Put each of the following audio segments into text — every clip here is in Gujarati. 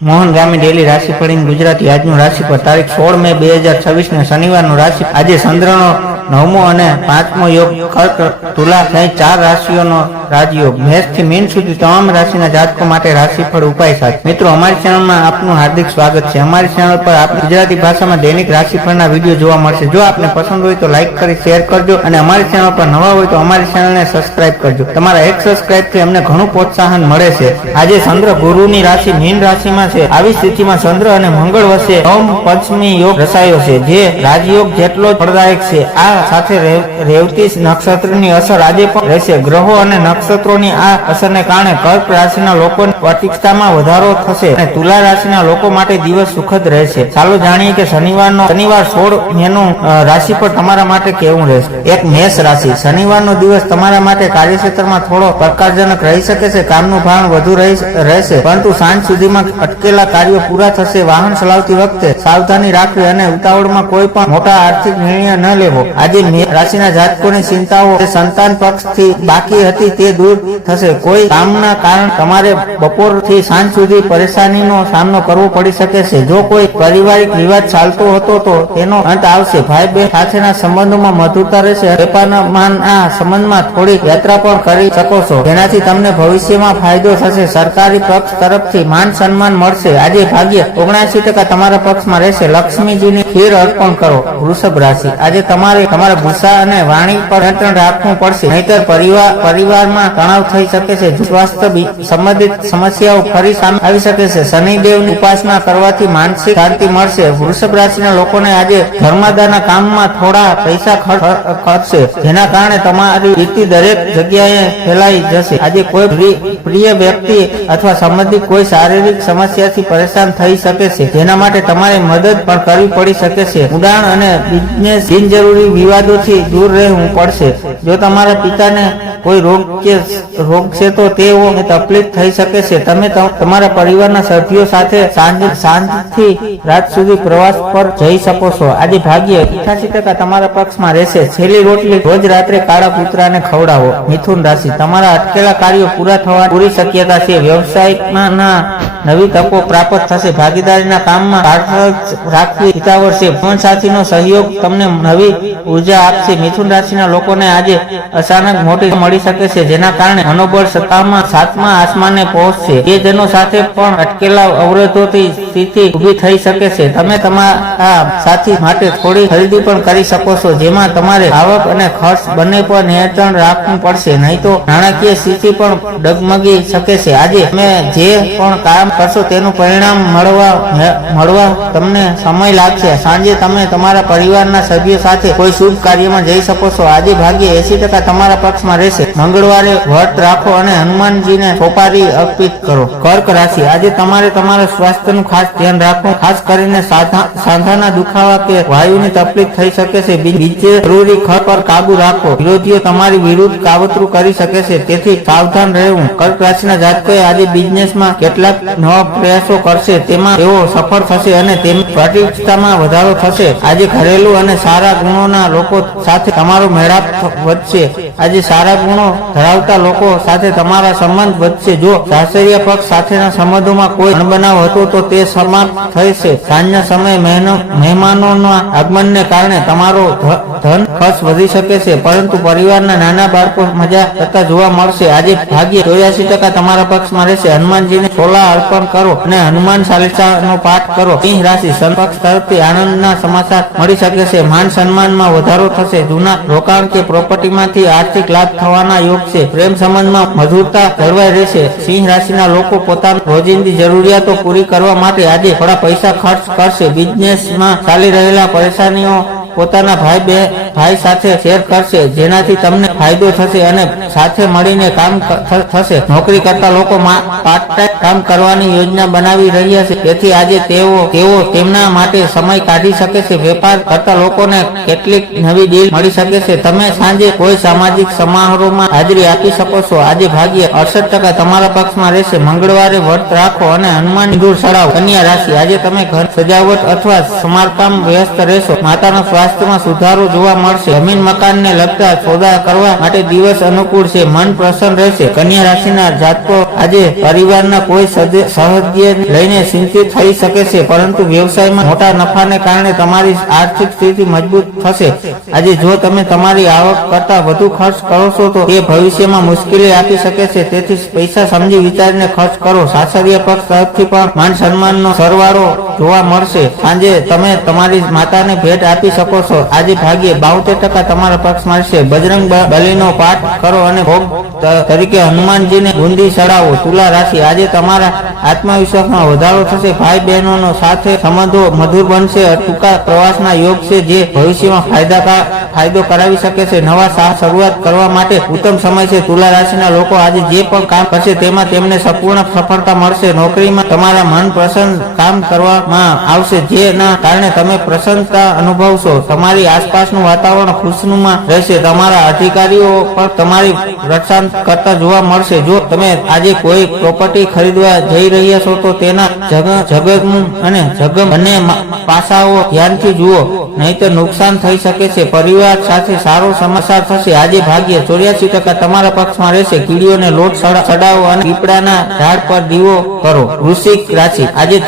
મોહન ગામી ડેલી રાશિફળ ગુજરાતી આજનું રાશિફળ તારીખ 16 મે 2026 ને શનિવારનું રાશિ આજે ચંદ્રનો 9મો અને 5મો યોગ કર્ક તુલા સહિત 4 રાશિઓનો રાજયોગ મેષ થી મીન સુધી તમામ રાશિના જાતકો માટે રાશિફળ ઉપાય સાથે મિત્રો અમારી ચેનલમાં આપનું હાર્દિક સ્વાગત છે। અમારી ચેનલ પર આપને ગુજરાતી ભાષામાં દૈનિક રાશિફળના વિડીયો જોવા મળશે। જો આપને પસંદ હોય તો લાઈક કરી શેર કરજો અને અમારી ચેનલ પર નવા હોય તો અમારી ચેનલને સબસ્ક્રાઇબ કરજો। તમારા એક સબસ્ક્રાઇબ થી અમને ઘણું પ્રોત્સાહન મળે છે। આજે ચંદ્ર ગુરુની રાશિ મીન રાશિમાં છે। આવી સ્થિતિમાં ચંદ્ર અને મંગળ વચ્ચે નવમ પંચમી યોગ રચાયો છે જે રાજયોગ જેટલો જ ફળદાયક છે। આ સાથે રેવતી નક્ષત્રની અસર આજે પણ રહેશે। ગ્રહો અને નક્ષત્રોની આ અસરને કારણે કર્ક રાશિના લોકોની પ્રતિષ્ઠામાં વધારો થશે અને તુલા રાશિના લોકો માટે દિવસ સુખદ રહેશે। ચાલો જાણીએ કે શનિવાર 16 મેનું રાશિફળ તમારા માટે કેવું રહેશે। એક મેષ રાશિ શનિવારનો દિવસ તમારા માટે કાર્યક્ષેત્રમાં થોડો પડકારજનક રહી શકે છે। કામનું ભાર વધુ રહેશે પરંતુ સાંજ સુધીમાં અટકેલા કાર્યો પૂરા થશે। વાહન ચલાવતી વખતે સાવધાની રાખવી અને ઉતાવળમાં કોઈ પણ મોટા આર્થિક નિર્ણય ન લેવો। આજે મેષ રાશિના જાતકોની ચિંતાઓ સંતાન પક્ષથી બાકી હતી તે દૂર થશે। કોઈ કામના કારણે તમારે બપોરથી સાંજ સુધી પરેશાનીનો સામનો કરવો પડી શકે છે। જો કોઈ પારિવારિક વિવાદ ચાલતો હતો તો તેનો અંત આવશે। ભાઈ બહેન સાથેના સંબંધોમાં મધુરતા રહેશે। વેપારના સંબંધમાં થોડી યાત્રા પણ કરી શકો છો જેનાથી તમને ભવિષ્યમાં ફાયદો થશે। સરકારી પક્ષ તરફથી માન સન્માન મળશે। આજે ભાગ્ય 79% તમારા પક્ષમાં રહેશે। લક્ષ્મીજીની ખીર અર્પણ કરો। વૃષભ રાશિ આજે તમારે તમારા ગુસ્સા અને વાણી પર નિયંત્રણ રાખવું પડશે નહીતર પરિવારમાં તણાવ થઈ શકે છે। સ્વાસ્થ્ય સંબંધિત સમસ્યાઓ ફરી સામે આવી શકે છે। શનિદેવની ઉપાસના કરવાથી માનસિક શાંતિ મળશે। વૃષભ રાશિના લોકોને આજે ધર્માદાના કામમાં થોડા પૈસા ખર્ચશે જેના કારણે તમારી કીર્તિ દરેક જગ્યાએ ફેલાઈ જશે। આજે કોઈ પ્રિય વ્યક્તિ અથવા સંબંધિત કોઈ શારીરિક સમસ્યાથી પરેશાન થઈ શકે છે જેના માટે તમારે મદદ પણ કરવી પડી શકે છે। ઉડાણ અને બિઝનેસ બિનજરૂરી વિવાદોથી દૂર રહેવું પડશે। જો તમારા પિતાને કોઈ રોગ છે તો તેઓને તકલીફ થઈ શકે છે। તમે તમારા પરિવારના સભ્યો સાથે સાંજથી રાત સુધી પ્રવાસ પર જઈ શકો છો। આજે ભાગ્ય 88% તમારા પક્ષમાં રહેશે। છેલ્લી રોટલી રોજ રાત્રે કાળા કૂતરાને ખવડાવો। મિથુન રાશિ તમારા અટકેલા કાર્યો પૂરા થવાની પૂરી શક્યતા છે। વ્યવસાયમાં નવી તકો પ્રાપ્ત થશે। ભાગીદારીના કામમાં રાખવી હિતાવહ છે। જીવનસાથીનો સહયોગ તમને નવી ઉર્જા આપશે। મિથુન રાશિના લોકોને આજે અચાનક મોટી મળી શકે છે જેના કારણે મનોબળ 7મા આસમાને પહોંચશે। તે જનો સાથે પણ અટકેલા અવરોધોથી સ્થિતિ ઉભી થઈ શકે છે। તમે તમારા સાથી માટે થોડી ખરીદી પણ કરી શકો છો જેમાં તમારે આવક અને ખર્ચ બંને પર નિયંત્રણ રાખવું પડશે નહીં તો નાણાકીય સ્થિતિ પણ ડગમગી શકે છે। આજે તમે જે પણ કામ કરશો તેનું પરિણામ મળવા તમને સમય લાગશે। સાંજે તમે તમારા પરિવારના સભ્યો સાથે કોઈ શુભ કાર્યમાં જઈ શકો છો। આજે ભાગ્ય 80% તમારા પક્ષમાં રહેશે। મંગળવારે વ્રત રાખો અને હનુમાનજીને સોપારી અર્પિત કરો। કર્ક રાશિ આજે તમારે તમારા સ્વાસ્થ્યનું ખાસ ધ્યાન રાખવું ખાસ કરીને સાંધાના દુખાવા કે વાયુની તકલીફ થઈ શકે છે। જરૂરી ખર્ચ પર કાબુ રાખો। વિરોધીઓ તમારી વિરુદ્ધ કાવતરું કરી શકે છે તેથી સાવધાન રહેવું। કર્ક રાશિના જાતકોએ આજે બિઝનેસમાં કેટલાક નવા પ્રયાસો કરશે તેમાં તેઓ સફળ થશે અને તેમની પ્રતિષ્ઠામાં વધારો થશે। આજે ઘરેલું અને સારા ગુણોના લોકો સાથે તમારો મેળાપ વધશે। આજે સારા ગુણો ધરાવતા લોકો સાથે તમારા સંબંધ વધશે। જો સાસરિયા પક્ષ સાથેના સંબંધોમાં કોઈ અણબનાવ હતો તો તે સમાપ્ત થશે। સાંજના સમયે મહેમાનોના આગમનને કારણે તમારો ધન ખર્ચ વધી શકે છે પરંતુ પરિવારના નાના બાળકો મજા કરતા જોવા મળશે। આજે ભાગ્ય 84% તમારા પક્ષમાં રહેશે। હનુમાનજીને ચોલા અર્પણ કરો અને હનુમાન ચાલીસાનો પાઠ કરો। સિંહ રાશિ પક્ષ તરફથી આનંદના સમાચાર મળી શકે છે। માન સન્માનમાં વધારો થશે। જૂના રોકાણ કે પ્રોપર્ટીમાંથી આર્થિક લાભ થવાના યોગ છે। પ્રેમ સંબંધમાં મધુરતા જળવાઈ રહેશે। સિંહ રાશિના લોકો પોતાની રોજિંદી જરૂરિયાતો પૂરી કરવા માટે આજે થોડા પૈસા ખર્ચ કરશે। બિઝનેસમાં ચાલી રહેલા પરેશાનીઓ પોતાના ભાઈ સાથે શેર કરશે જેનાથી તમને ફાયદો થશે અને સાથે મળીને કામ થશે। નોકરી કરતા લોકો પાર્ટ ટાઈમ કામ કરવાની યોજના બનાવી રહ્યા છે તેથી આજે તેઓ તેમના માટે સમય કાઢી શકે છે। વેપાર કરતા લોકોને કેટલીક નવી ડીલ મળી શકે છે। તમે સાંજે કોઈ સામાજિક સમારોહમાં હાજરી આપી શકો છો। આજે ભાગ્ય 68% તમારા પક્ષમાં રહેશે। મંગળવારે વ્રત રાખો અને હનુમાન દૂર ચડાવો। કન્યા રાશિ આજે તમે ઘર સજાવટ અથવા સમારકામ વ્યસ્ત રહેશો। માતાના સ્વાસ્થ્યમાં સુધારો જોવા મળશે। જમીન મકાનને લગતા સોદા કરવા માટે દિવસ અનુકૂળ છે। મન પ્રસન્ન રહેશે। કન્યા રાશિના જાતકો આજે પરિવારના કોઈ સહદ્ય લઈને ચિંતિત થઈ શકે છે, પરંતુ વ્યવસાયમાં મોટા નફાને કારણે તમારી આર્થિક સ્થિતિ મજબૂત થશે. આજે જો તમે તમારી આવક કરતા વધુ ખર્ચ કરો છો તો તે ભવિષ્યમાં મુશ્કેલી આપી શકે છે, તેથી પૈસા સમજી વિચારીને ખર્ચ કરો. સાસરિયા પક્ષ તરફથી પણ માન સન્માનનો સરવાળો જોવા મળશે. સાંજે તમે તમારી માતાને ભેટ આપી શકો છો. આજે ભાગ્યે 72% તમારા પક્ષમાં રહેશે. બજરંગ બલીનો પાઠ કરો અને ભોગ તરીકે હનુમાનજીને બુંદી ચડાવો. તુલા રાશિ, આજે તમારા આત્મવિશ્વાસમાં વધારો થશે. ભાઈ બહેનોનો સાથે સંબંધો મધુર બનશે. ટૂંકા પ્રવાસના યોગ છે જે ભવિષ્યમાં ફાયદો કરાવી શકે છે. નવા શરૂઆત કરવા માટે ઉત્તમ સમય છે. તુલા રાશિના લોકો આજે જે પણ કામ કરશે તેમાં તેમને સંપૂર્ણ સફળતા મળશે. નોકરીમાં તમારા મનપસંદ કામ કરવામાં આવશે, જેના કારણે તમે પ્રસન્નતા અનુભવશો. તમારી આસપાસનું વાતાવરણ ખુશનુમા રહેશે. તમારા અધિકારીઓ પણ તમારી રક્ષા કરતા જોવા મળશે. જો તમે આજે કોઈ પ્રોપર્ટી ખરીદવા જઈ રહ્યા છો તો તેના જગમ અને જગમ બંને પાસાઓ ધ્યાનથી જુઓ, નહીંતર નુકસાન થઈ શકે છે. પરિવાર સાથે સારો સમાચાર થશે. આજે ભાગ્ય 84% તમારા પક્ષમાં રહેશે. કીડીઓને લોટ ચડાવો અને પીપળાના ઝાડ પર દીવો કરો. વૃશ્ચિક રાશિ, આજે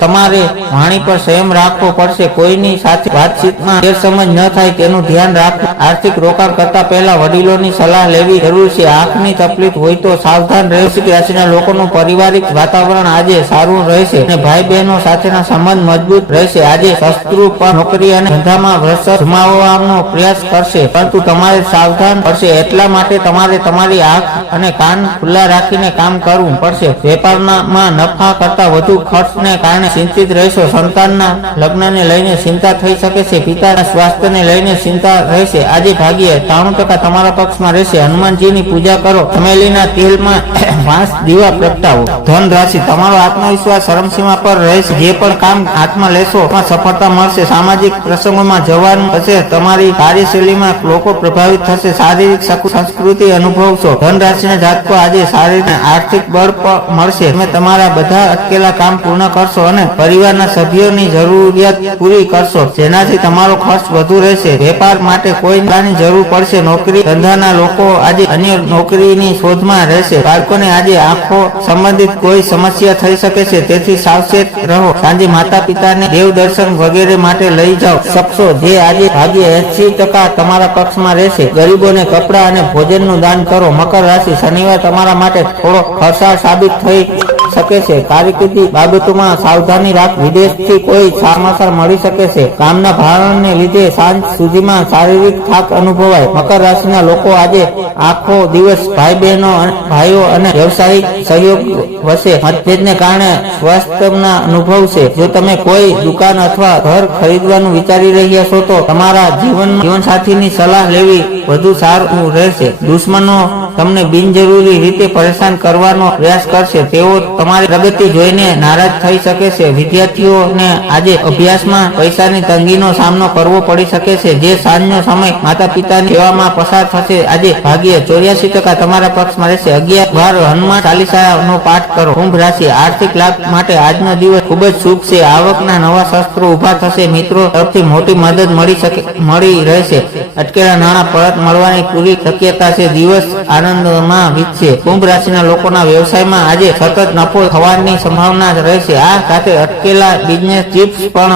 તમારે વાણી પર સંયમ રાખવો પડશે. કોઈની સાથે વાતચીતમાં ગેરસમજ ન થાય તેનું ધ્યાન રાખવું. આર્થિક રોકાણ કરતા પહેલા વડીલોની સલાહ લેવી જરૂર છે. આંખની તકલીફ હોય તો સાવધાન રહેવું. વૃશ્ચિક રાશિના લોકોનું પારિવારિક વાતાવરણ આજે સારું રહેશે અને ભાઈ બહેનો સાથેના સંબંધ મજબૂત રહેશે. આજે શત્રુ પણ નોકરી અને ધંધામાં ભ્રષ્ટ જમાવવાનો પ્રયાસ કરશે, પરંતુ તમારે સાવધાન પડશે. એટલા માટે તમારે તમારી આંખ અને કાન ખુલ્લા રાખીને કામ કરવું પડશે. વેપારમાં નફા કરતા વધુ ખર્ચને કારણે ચિંતિત રહેશો. સંતાનના લગ્નને લઈને ચિંતા થઈ શકે છે. પિતાના સ્વાસ્થ્યને લઈને ચિંતા રહેશે. આજે ભાગ્યે 93% તમારા પક્ષમાં રહેશે. હનુમાનજીની પૂજા કરો. ચમેલીના તેલમાં 5 દીવા પ્રગટાવો. ધન રાશિ, તમારો આત્મવિશ્વાસ ચરમસીમા પર રહેશે. જે પણ કામ હાથમાં લેશો તેમાં સફળતા મળશે. સામાજિક પ્રસંગોમાં જવાનું હશે. તમારી કાર્યશૈલીમાં લોકો પ્રભાવિત થશે. શારીરિક સંસ્કૃતિ અનુભવશો. ધન રાશિના જાતકો આજે શારીરિક આર્થિક બળ મળશે. તમે તમારા બધા અટકેલા કામ પૂર્ણ કરશો અને પરિવારના સભ્યોની જરૂરિયાત પૂરી કરશો, જેનાથી તમારો ખર્ચ વધુ રહેશે. વેપાર માટે કોઈ નાની જરૂર પડશે. નોકરી ધંધાના લોકો આજે અન્ય નોકરીની શોધમાં રહેશે. બાળકોને આજે આંખો સંબંધિત કોઈ સમસ્યા થઈ શકે છે, તેથી સાવચેત રહો. સાંજે માતા પિતાને દેવ દર્શન વગેરે માટે લઈ જાઓ શકશો, જે આજે ભાગ્યે 80% તમારા પક્ષમાં રહેશે. ગરીબોને કપડા અને ભોજનનું દાન કરો. મકર રાશિ, શનિવાર તમારા માટે થોડો ખર્ચાળ સાબિત થઈ શકે છે. કારકિર્દી બાબતોમાં સાવધાની રાખ. વિદેશથી કોઈ સમાચાર મળી શકે છે. કામના ભારણને લીધે સાંજ સુધીમાં શારીરિક થાક અનુભવાય. મકર રાશિના લોકો આજે આખો દિવસ ભાઈઓ અને વ્યવસાયિક સહયોગ વચ્ચે મતભેદને કારણે સ્વાસ્થ્યના અનુભવશે. જો તમે કોઈ દુકાન અથવા ઘર ખરીદવાનું વિચારી રહ્યા છો તો તમારા જીવનસાથીની સલાહ લેવી વધુ સારું રહેશે. દુશ્મનો તમને બિનજરૂરી રીતે પરેશાન કરવાનો પ્રયાસ કરશે. તેઓ તમારી પ્રગતિ જોઈને નારાજ થઈ શકે છે. વિદ્યાર્થીઓને આજે અભ્યાસમાં પૈસાની તંગીનો સામનો કરવો પડી શકે છે, જે સાંજનો સમય માતા પિતાની સેવામાં પસાર થશે. આજે ભાગ્યે 84% તમારા પક્ષમાં રહેશે. 11 વાર હનુમાન ચાલીસાનો પાઠ કરો. કુંભ રાશિ, આર્થિક લાભ માટે આજનો દિવસ ખૂબ જ શુભ છે. આવકના નવા શસ્ત્રો ઉભા થશે. મિત્રો તરફથી મોટી મદદ મળી રહેશે. અટકેલા નાણાં પરત મળવાની પૂરી શક્યતા છે. દિવસ આનંદમાં વીતશે. કુંભ રાશિના લોકોના વ્યવસાયમાં આજે સતત નફો થવાની સંભાવના રહેશે. આ સાથે અટકેલા બિઝનેસ ટ્રીપ્સ પણ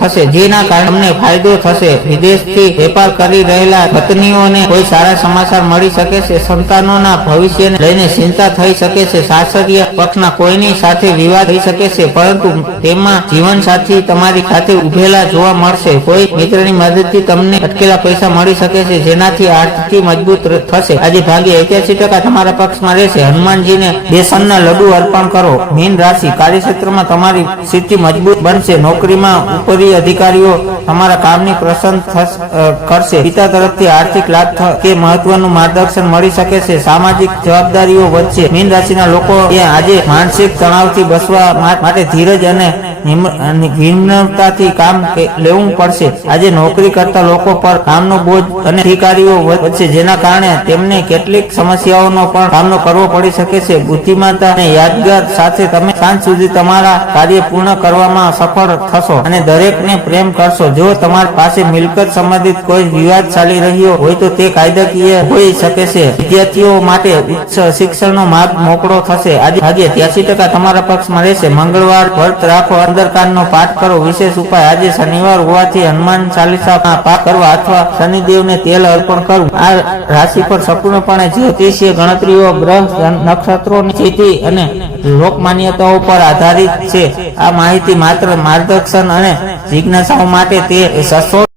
થશે, જેના કારણે તમને ફાયદો થશે. વિદેશથી વેપાર કરી રહેલા પત્નીઓને કોઈ સારા સમાચાર મળી શકે છે. સંતાનોના ભવિષ્યને લઈને ચિંતા થઈ શકે છે. સાસરિયા પક્ષના કોઈની સાથે વિવાદ થઈ શકે છે, પરંતુ તેમાં જીવનસાથી તમારી સાથે ઉભેલા જોવા મળશે. કોઈ મિત્રની મદદથી તમને અટકેલા પૈસા મળી શકે છે, જેનાથી આર્થિક મજબૂત થશે. આજે ભાગ્યે 81% તમારા પક્ષમાં રહેશે. હનુમાનજીને બેસનના લડ્ડુ અર્પણ કરો. મીન રાશિ, કાર્યક્ષેત્રમાં તમારી સ્થિતિ મજબૂત બનશે. નોકરીમાં ઉપરી અધિકારીઓ તમારા કામની પ્રશંસા કરશે. પિતા તરફથી આર્થિક લાભ કે મહત્વનું માર્ગદર્શન મળી શકે છે. સામાજિક જવાબદારીઓ વધશે. મીન રાશિના લોકો આજે માનસિક તણાવથી બચવા માટે ધીરજ અને વિનમ્રતાથી કામ લેવું પડશે. આજે નોકરી કરતા લોકો પર કામનો બોજ અને અધિકારીઓ વચ્ચે જેના કારણે તેમને કેટલીક સમસ્યાઓનો પણ સામનો કરવો પડી શકે છે. બુદ્ધિમત્તા અને યાદગાર સાથે તમે સાંજ સુધી તમારા કાર્ય પૂર્ણ કરવામાં સફળ થશો અને દરેકને પ્રેમ કરશો. જો તમારી પાસે મિલકત સંબંધિત કોઈ વિવાદ ચાલી રહ્યો હોય તો તે કાયદાકીય હોઈ શકે છે. વિદ્યાર્થીઓ માટે ઉચ્ચ શિક્ષણનો માર્ગ મોકળો થશે. આજે 83% તમારા પક્ષમાં રહેશે. મંગળવાર વ્રત રાખો, સુંદરકાંડનો પાઠ કરો. વિશેષ ઉપાય: આજે શનિવાર હોવાથી હનુમાન ચાલીસા પાઠ કરવા અથવા શનિદેવને તેલ અર્પણ કરવું. આ રાશિ પર સંપૂર્ણપણે જ્યોતિષીય ગણતરીઓ, ગ્રહ, નક્ષત્રોની સ્થિતિ અને લોકમાન્યતાઓ પર આધારિત છે. આ માહિતી માત્ર માર્ગદર્શન અને જિજ્ઞાસાઓ માટે તે સચોટ